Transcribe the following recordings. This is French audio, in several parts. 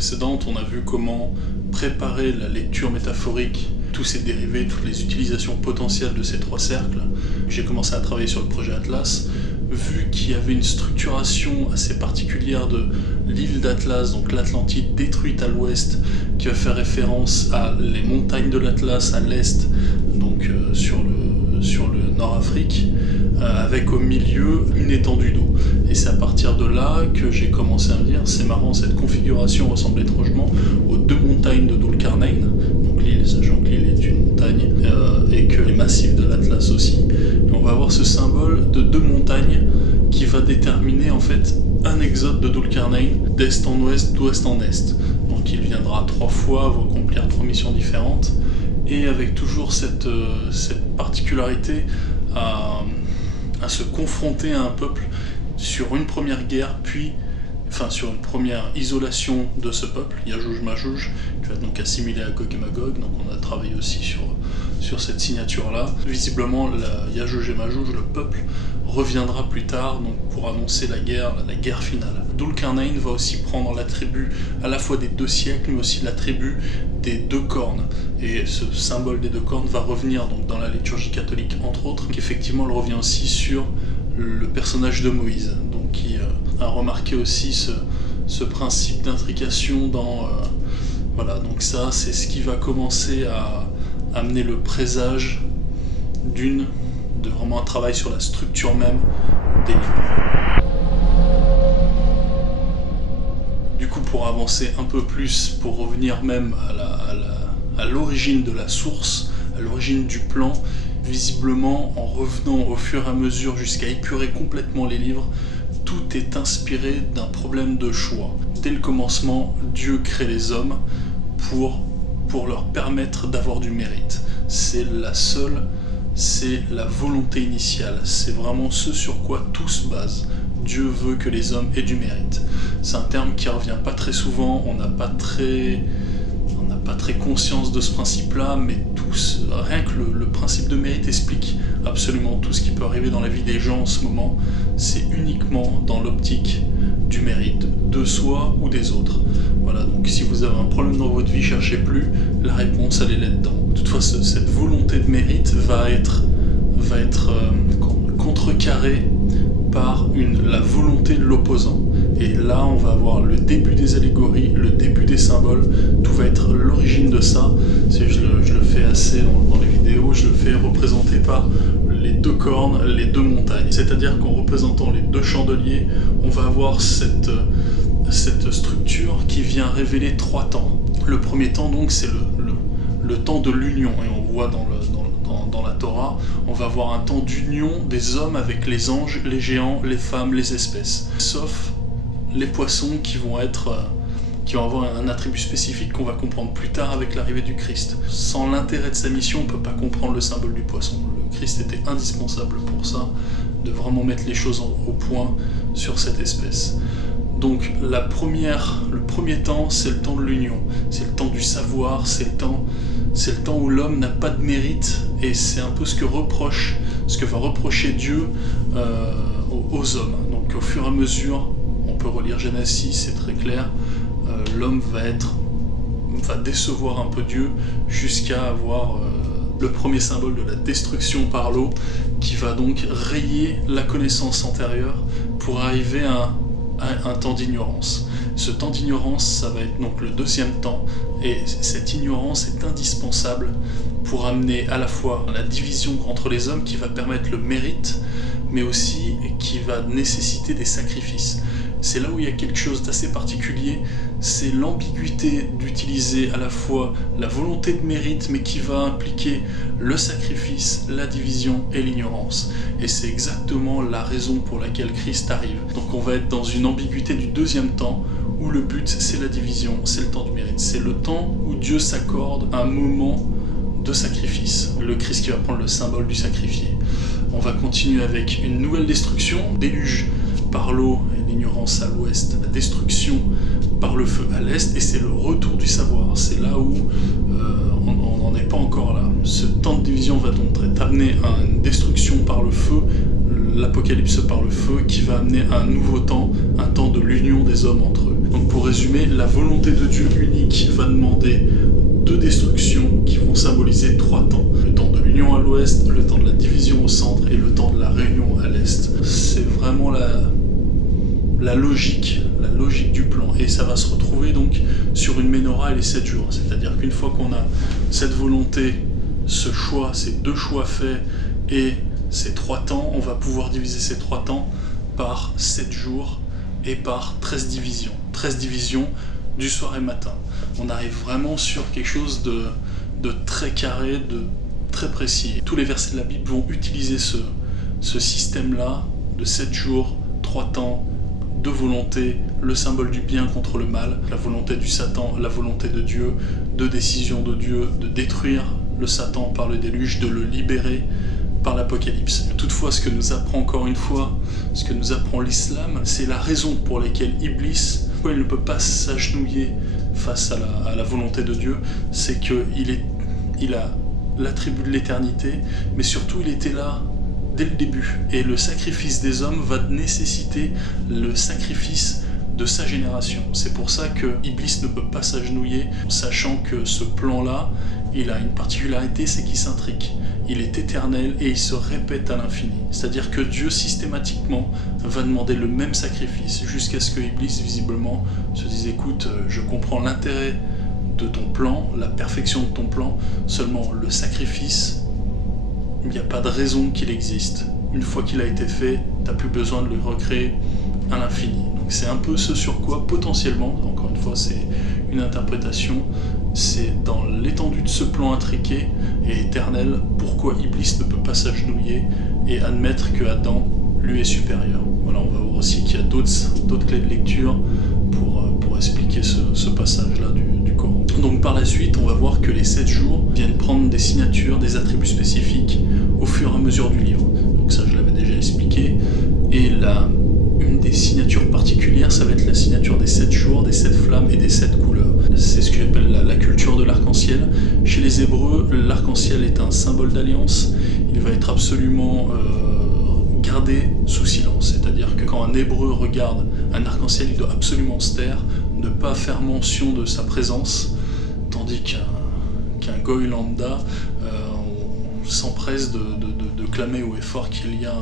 précédente, on a vu comment préparer la lecture métaphorique, tous ses dérivés, toutes les utilisations potentielles de ces trois cercles. J'ai commencé à travailler sur le projet Atlas, vu qu'il y avait une structuration assez particulière de l'île d'Atlas, donc l'Atlantide détruite à l'ouest, qui va faire référence à les montagnes de l'Atlas à l'est, donc sur le Nord-Afrique, avec au milieu une étendue d'eau. Et c'est à partir de là que j'ai commencé à me dire, c'est marrant, cette configuration ressemble étrangement aux deux montagnes de Dulkarnein, donc l'île, sachant que l'île est une montagne, et que les massifs de l'Atlas aussi. Et on va avoir ce symbole de deux montagnes qui va déterminer en fait un exode de Dulkarnein d'est en ouest, d'ouest en est. Donc il viendra 3 fois, va accomplir 3 missions différentes, et avec toujours cette particularité à se confronter à un peuple sur une première guerre, puis sur une première isolation de ce peuple, Yajouj-Majouj, qui va donc assimiler à Gog et Magog, donc on a travaillé aussi sur cette signature-là. Visiblement, Yajouj et Majouj, le peuple, reviendra plus tard donc pour annoncer la guerre finale. Dulkarnein va aussi prendre l'attribut à la fois des 2 siècles, mais aussi l'attribut des 2 cornes. Et ce symbole des 2 cornes va revenir donc dans la liturgie catholique, entre autres, qu'effectivement elle revient aussi sur le personnage de Moïse, donc qui a remarqué aussi ce principe d'intrication dans... voilà, donc ça c'est ce qui va commencer à amener le présage de vraiment un travail sur la structure même des livres. Du coup, pour avancer un peu plus, pour revenir même à l'origine de la source, à l'origine du plan, visiblement, en revenant au fur et à mesure jusqu'à épurer complètement les livres, tout est inspiré d'un problème de choix. Dès le commencement, Dieu crée les hommes pour leur permettre d'avoir du mérite. C'est la volonté initiale, c'est vraiment ce sur quoi tout se base. Dieu veut que les hommes aient du mérite. C'est un terme qui revient pas très souvent, on n'a pas très conscience de ce principe-là, mais rien que le principe de mérite explique absolument tout ce qui peut arriver dans la vie des gens en ce moment. C'est uniquement dans l'optique du mérite, de soi ou des autres. Voilà, donc si vous avez un problème dans votre vie, cherchez plus, la réponse elle est là-dedans. Toutefois, cette volonté de mérite va être contrecarrée par la volonté de l'opposant. Et là, on va avoir le début des allégories, le début des symboles, tout va être l'origine de ça. Je le fais assez dans les vidéos, je le fais représenter par les 2 cornes, les 2 montagnes. C'est-à-dire qu'en représentant les 2 chandeliers, on va avoir cette structure qui vient révéler 3 temps. Le premier temps, donc, c'est le temps de l'union, et on voit dans la Torah, on va avoir un temps d'union des hommes avec les anges, les géants, les femmes, les espèces. Sauf les poissons qui vont avoir un attribut spécifique qu'on va comprendre plus tard avec l'arrivée du Christ. Sans l'intérêt de sa mission, on ne peut pas comprendre le symbole du poisson. Le Christ était indispensable pour ça, de vraiment mettre les choses au point sur cette espèce. Donc le premier temps, c'est le temps de l'union, c'est le temps du savoir, c'est le temps où l'homme n'a pas de mérite, et c'est un peu ce que va reprocher Dieu aux hommes. Donc au fur et à mesure, on peut relire Genèse 6, c'est très clair, l'homme va décevoir un peu Dieu jusqu'à avoir le premier symbole de la destruction par l'eau, qui va donc rayer la connaissance antérieure pour arriver à un temps d'ignorance. Ce temps d'ignorance, ça va être donc le 2e temps, et cette ignorance est indispensable pour amener à la fois la division entre les hommes qui va permettre le mérite, mais aussi qui va nécessiter des sacrifices. C'est là où il y a quelque chose d'assez particulier, c'est l'ambiguïté d'utiliser à la fois la volonté de mérite, mais qui va impliquer le sacrifice, la division et l'ignorance. Et c'est exactement la raison pour laquelle Christ arrive. Donc on va être dans une ambiguïté du 2e temps, où le but c'est la division, c'est le temps du mérite. C'est le temps où Dieu s'accorde un moment de sacrifice. Le Christ qui va prendre le symbole du sacrifié. On va continuer avec une nouvelle destruction, déluge par l'eau et l'ignorance à l'ouest, la destruction par le feu à l'est, et c'est le retour du savoir. C'est là où on n'en est pas encore là. Ce temps de division va donc amener à une destruction par le feu, l'apocalypse par le feu, qui va amener à un nouveau temps, un temps de l'union des hommes entre eux. Donc pour résumer, la volonté de Dieu unique va demander 2 destructions qui vont symboliser 3 temps. Le temps de l'union à l'ouest, le temps de la division au centre et le temps de la réunion à l'est. C'est vraiment la logique du plan. Et ça va se retrouver donc sur une Ménorah et les 7 jours. C'est-à-dire qu'une fois qu'on a cette volonté, ce choix, ces 2 choix faits et ces 3 temps, on va pouvoir diviser ces 3 temps par 7 jours et par 13 divisions. 13 divisions du soir et matin. On arrive vraiment sur quelque chose de très carré, de très précis. Tous les versets de la Bible vont utiliser ce système-là de 7 jours, 3 temps, 2 volontés, le symbole du bien contre le mal, la volonté du Satan, la volonté de Dieu, 2 décisions de Dieu de détruire le Satan par le déluge, de le libérer par l'Apocalypse. Toutefois, ce que nous apprend encore une fois, ce que nous apprend l'islam, c'est la raison pour laquelle Iblis, pourquoi il ne peut pas s'agenouiller face à la volonté de Dieu, c'est qu'il a l'attribut de l'éternité, mais surtout il était là dès le début. Et le sacrifice des hommes va nécessiter le sacrifice de sa génération. C'est pour ça que Iblis ne peut pas s'agenouiller, sachant que ce plan-là, il a une particularité, c'est qu'il s'intrique. Il est éternel et il se répète à l'infini. C'est-à-dire que Dieu, systématiquement, va demander le même sacrifice, jusqu'à ce que Iblis, visiblement, se dise « Écoute, je comprends l'intérêt de ton plan, la perfection de ton plan, seulement le sacrifice, il n'y a pas de raison qu'il existe. Une fois qu'il a été fait, tu n'as plus besoin de le recréer à l'infini. » Donc c'est un peu ce sur quoi, potentiellement, encore une fois, c'est une interprétation, c'est dans l'étendue de ce plan intriqué et éternel, pourquoi Iblis ne peut pas s'agenouiller et admettre que Adam lui est supérieur. Voilà, on va voir aussi qu'il y a d'autres clés de lecture pour expliquer ce passage-là du Coran. Donc par la suite, on va voir que les 7 jours viennent prendre des signatures, des attributs spécifiques au fur et à mesure du livre. Donc ça, je l'avais déjà expliqué. Et là, une des signatures particulières, ça va être la signature des 7 jours, des 7 flammes et des 7 couleurs. C'est ce que j'appelle la culture de l'arc-en-ciel. Chez les Hébreux, l'arc-en-ciel est un symbole d'alliance. Il va être absolument gardé sous silence. C'est-à-dire que quand un Hébreu regarde un arc-en-ciel, il doit absolument se taire, ne pas faire mention de sa présence, tandis qu'un goy lambda s'empresse de clamer haut et fort qu'il y a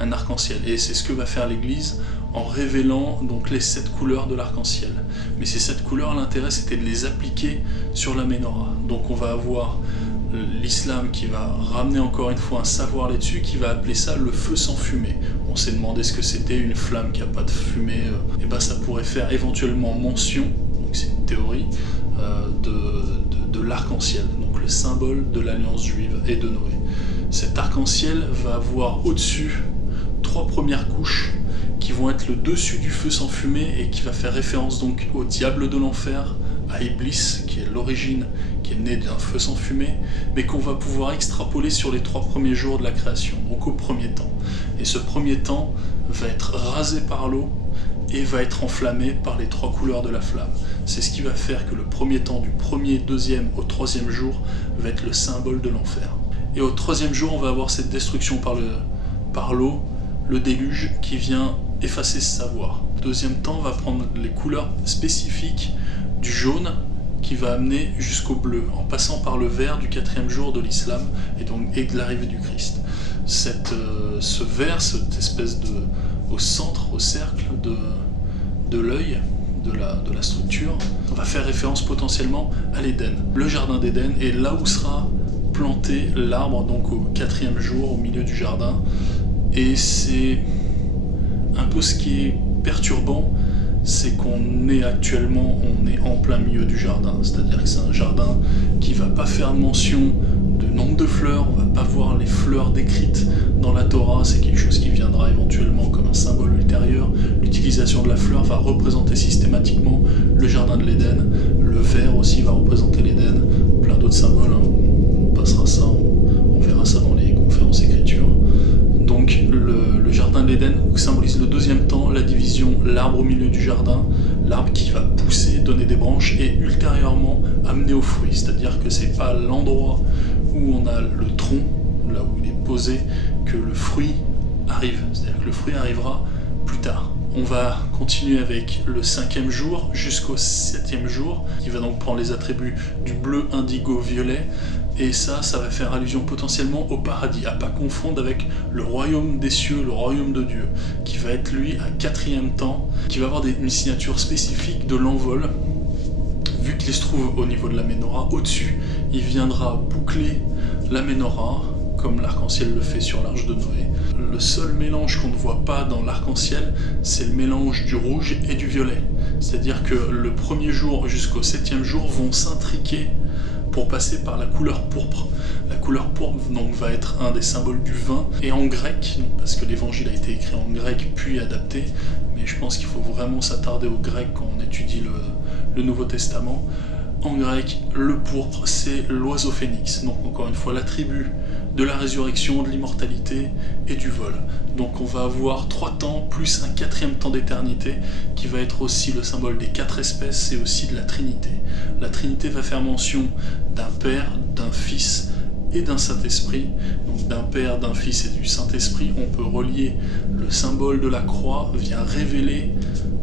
un arc-en-ciel. Et c'est ce que va faire l'Église en révélant donc les 7 couleurs de l'arc-en-ciel. Mais ces 7 couleurs, l'intérêt c'était de les appliquer sur la Ménorah. Donc on va avoir l'islam qui va ramener encore une fois un savoir là-dessus, qui va appeler ça le feu sans fumée. On s'est demandé ce que c'était une flamme qui n'a pas de fumée, et ben ça pourrait faire éventuellement mention, donc c'est une théorie, de l'arc-en-ciel, donc le symbole de l'alliance juive et de Noé. Cet arc-en-ciel va avoir au-dessus 3 premières couches qui vont être le dessus du feu sans fumée et qui va faire référence donc au diable de l'enfer, à Iblis, qui est l'origine, qui est né d'un feu sans fumée, mais qu'on va pouvoir extrapoler sur les 3 premiers jours de la création, donc au premier temps. Et ce premier temps va être rasé par l'eau et va être enflammé par les 3 couleurs de la flamme. C'est ce qui va faire que le premier temps, du premier, deuxième au 3e jour, va être le symbole de l'enfer. Et au 3e jour, on va avoir cette destruction par l'eau, le déluge, qui vient effacer ce savoir. Le 2e temps va prendre les couleurs spécifiques du jaune, qui va amener jusqu'au bleu, en passant par le vert du 4e jour de l'islam et de l'arrivée du Christ. Ce vert, cette espèce au centre, au cercle de l'œil, de la structure, on va faire référence potentiellement à l'Éden. Le jardin d'Éden est là où sera planté l'arbre, donc au 4e jour, au milieu du jardin. Et c'est un peu ce qui est perturbant, c'est qu'on est actuellement, en plein milieu du jardin. C'est-à-dire que c'est un jardin qui va pas faire mention de nombre de fleurs, on va pas voir les fleurs décrites dans la Torah, c'est quelque chose qui viendra éventuellement comme un symbole ultérieur. L'utilisation de la fleur va représenter systématiquement le jardin de l'Éden, le vert aussi va représenter l'Éden, plein d'autres symboles, hein. On passera ça, on verra ça dans les conférences écritures. Donc le jardin de l'Éden symbolise le 2e temps, la division, l'arbre au milieu du jardin, l'arbre qui va pousser, donner des branches et ultérieurement amener au fruit. C'est-à-dire que c'est pas l'endroit où on a le tronc, là où il est posé, que le fruit arrive. C'est-à-dire que le fruit arrivera plus tard. On va continuer avec le 5e jour jusqu'au 7e jour, qui va donc prendre les attributs du bleu, indigo, violet. Et ça va faire allusion potentiellement au paradis, à pas confondre avec le royaume des cieux, le royaume de Dieu, qui va être lui un 4e temps, qui va avoir une signature spécifique de l'envol. Vu qu'il se trouve au niveau de la Ménorah, au-dessus, il viendra boucler la Ménorah, comme l'arc-en-ciel le fait sur l'Arche de Noé. Le seul mélange qu'on ne voit pas dans l'arc-en-ciel, c'est le mélange du rouge et du violet. C'est-à-dire que le 1er jour jusqu'au 7e jour vont s'intriquer pour passer par la couleur pourpre. La couleur pourpre donc, va être un des symboles du vin, et en grec, donc, parce que l'évangile a été écrit en grec puis adapté, mais je pense qu'il faut vraiment s'attarder au grec quand on étudie le Nouveau Testament. En grec, le pourpre, c'est l'oiseau phénix, donc encore une fois l'attribut de la résurrection, de l'immortalité et du vol. Donc on va avoir 3 temps plus un 4e temps d'éternité qui va être aussi le symbole des 4 espèces et aussi de la Trinité. La Trinité va faire mention d'un Père, d'un Fils et d'un Saint-Esprit. Donc d'un Père, d'un Fils et du Saint-Esprit, on peut relier le symbole de la croix, vient révéler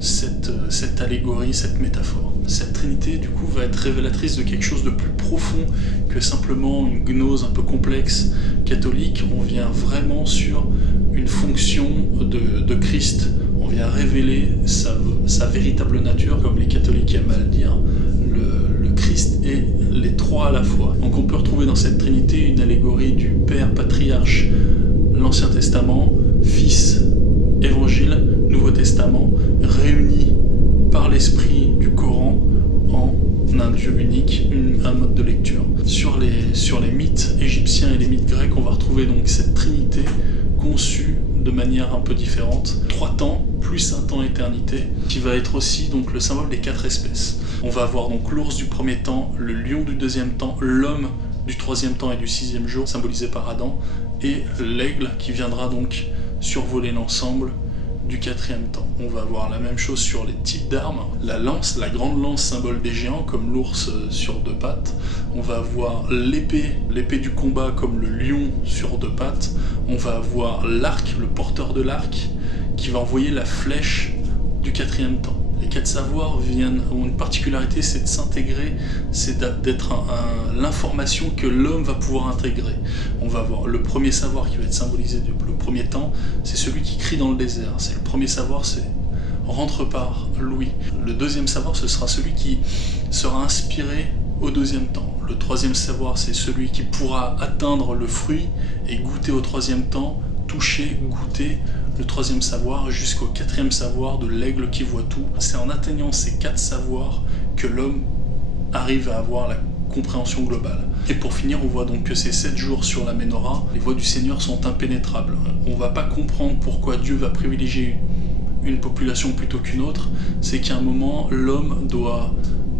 cette allégorie, cette métaphore. Cette Trinité, du coup, va être révélatrice de quelque chose de plus profond que simplement une gnose un peu complexe catholique. On vient vraiment sur une fonction de Christ. On vient révéler sa véritable nature, comme les catholiques aiment à le dire. Le Christ est les trois à la fois. Donc on peut retrouver dans cette Trinité une allégorie du Père patriarche, l'Ancien Testament, Fils, Évangile, Nouveau Testament, réunis par l'esprit du Coran en un Dieu unique, un mode de lecture. Sur les mythes égyptiens et les mythes grecs, on va retrouver donc cette Trinité conçue de manière un peu différente. 3 temps plus un temps éternité, qui va être aussi donc le symbole des 4 espèces. On va avoir donc l'ours du 1er temps, le lion du 2e temps, l'homme du 3e temps et du 6e jour, symbolisé par Adam, et l'aigle qui viendra donc survoler l'ensemble du 4e temps. On va avoir la même chose sur les types d'armes. La lance, la grande lance, symbole des géants, comme l'ours sur 2 pattes. On va avoir l'épée du combat, comme le lion sur 2 pattes. On va avoir l'arc, le porteur de l'arc, qui va envoyer la flèche du 4e temps. Les 4 savoirs ont une particularité, c'est de s'intégrer, c'est d'être l'information que l'homme va pouvoir intégrer. On va avoir le premier savoir qui va être symbolisé le 1er temps, c'est celui qui crie dans le désert. C'est le premier savoir, c'est rentre par Louis. Le 2e savoir, ce sera celui qui sera inspiré au 2e temps. Le 3e savoir, c'est celui qui pourra atteindre le fruit et goûter au 3e temps, toucher, goûter le 3e savoir jusqu'au 4e savoir de l'aigle qui voit tout. C'est en atteignant ces 4 savoirs que l'homme arrive à avoir la compréhension globale. Et pour finir, on voit donc que ces 7 jours sur la Ménorah, les voies du Seigneur sont impénétrables. On ne va pas comprendre pourquoi Dieu va privilégier une population plutôt qu'une autre. C'est qu'à un moment, l'homme doit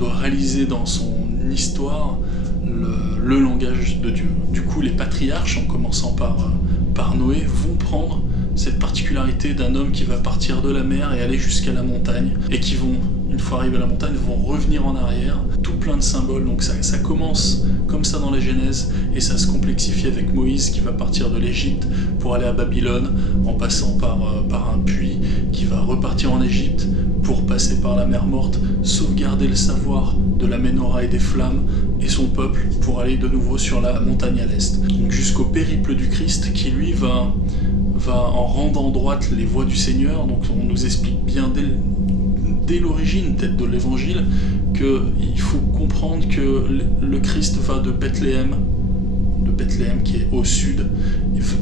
réaliser dans son histoire le langage de Dieu. Du coup, les patriarches, en commençant par Noé, vont prendre cette particularité d'un homme qui va partir de la mer et aller jusqu'à la montagne, et qui vont, une fois arrivés à la montagne, vont revenir en arrière, tout plein de symboles. Donc ça commence comme ça dans la Genèse, et ça se complexifie avec Moïse qui va partir de l'Égypte pour aller à Babylone, en passant par un puits, qui va repartir en Égypte pour passer par la mer Morte, sauvegarder le savoir de la Ménorah et des flammes, et son peuple pour aller de nouveau sur la montagne à l'est. Donc jusqu'au périple du Christ qui lui va en rendant droite les voies du Seigneur. Donc on nous explique bien dès l'origine peut-être de l'évangile qu'il faut comprendre que le Christ va de Bethléem qui est au sud,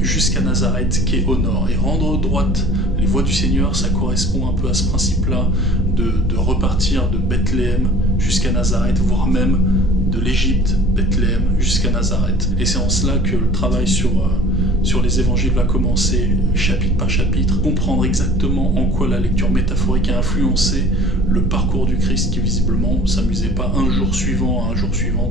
jusqu'à Nazareth qui est au nord. Et rendre droite les voies du Seigneur, ça correspond un peu à ce principe-là de repartir de Bethléem jusqu'à Nazareth, voire même de l'Égypte, Bethléem, jusqu'à Nazareth. Et c'est en cela que le travail sur les évangiles va commencer chapitre par chapitre, comprendre exactement en quoi la lecture métaphorique a influencé le parcours du Christ, qui visiblement ne s'amusait pas un jour suivant à un jour suivant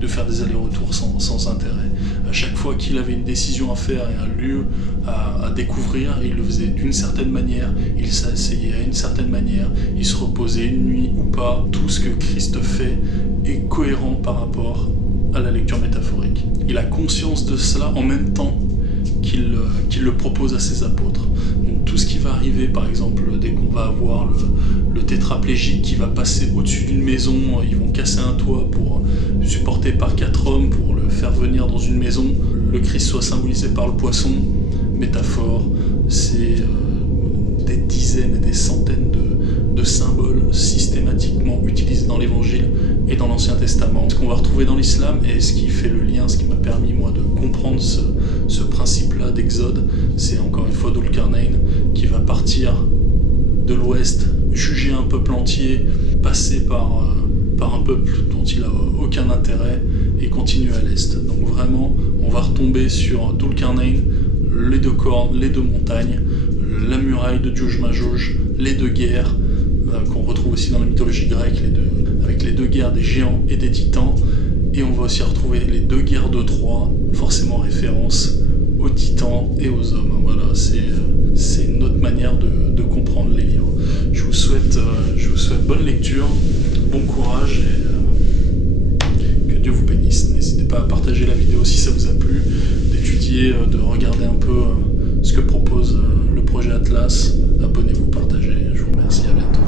de faire des allers-retours sans intérêt. À chaque fois qu'il avait une décision à faire et un lieu à découvrir, il le faisait d'une certaine manière, il s'asseyait à une certaine manière, il se reposait une nuit ou pas. Tout ce que Christ fait est cohérent par rapport à la lecture métaphorique. Il a conscience de cela en même temps qu'il le propose à ses apôtres. Donc tout ce qui va arriver, par exemple, dès qu'on va avoir le tétraplégique qui va passer au-dessus d'une maison, ils vont casser un toit pour supporter par 4 hommes, pour le faire venir dans une maison. Le Christ soit symbolisé par le poisson, métaphore, c'est des dizaines et des centaines de symboles systématiquement utilisés dans l'Évangile et dans l'Ancien Testament. Ce qu'on va retrouver dans l'islam, et ce qui fait le lien, ce qui m'a permis moi de comprendre ce principe-là d'Exode, c'est encore une fois Dhul-Qarnayn qui va partir de l'ouest, juger un peuple entier, passer par un peuple dont il n'a aucun intérêt et continuer à l'est. Donc vraiment, on va retomber sur Dhul-Qarnayn, les 2 cornes, les 2 montagnes, la muraille de Djouj-Majouj, les 2 guerres, qu'on retrouve aussi dans la mythologie grecque, avec les 2 guerres des géants et des titans, et on va aussi retrouver les 2 guerres de Troie, forcément référence aux titans et aux hommes. Voilà, c'est une autre manière de comprendre les livres. Je vous souhaite bonne lecture, bon courage, et que Dieu vous bénisse. N'hésitez pas à partager la vidéo si ça vous a plu, d'étudier, de regarder un peu ce que propose le projet Atlas. Abonnez-vous, partagez, je vous remercie, à bientôt.